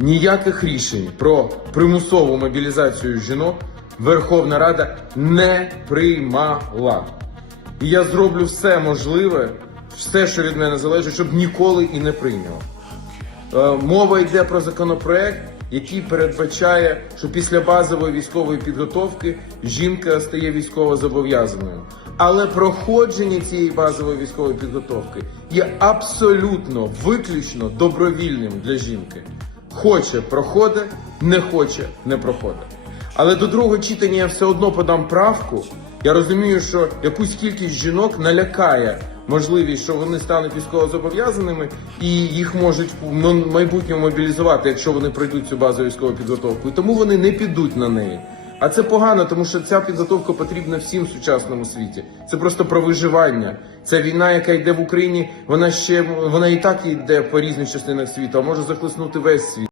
ніяких рішень про примусову мобілізацію жінок Верховна Рада не приймала. І я зроблю все можливе, все, що від мене залежить, щоб ніколи і не прийняла. Е, Мова йде про законопроект, який передбачає, що після базової військової підготовки жінка стає військово зобов'язаною. Але проходження цієї базової військової підготовки є абсолютно виключно добровільним для жінки. Хоче проходить, не хоче не проходить. Але до другого читання я все одно подам правку. Я розумію, що якусь кількість жінок налякає можливість, що вони стануть військовозобов'язаними і їх можуть в майбутньому мобілізувати, якщо вони пройдуть цю базову військову підготовку. І тому вони не підуть на неї. А це погано, тому що ця підготовка потрібна всім в сучасному світі. Це просто про виживання. Ця війна, яка йде в Україні, вона ще вона і так йде по різних частинах світу, а може захлеснути весь світ.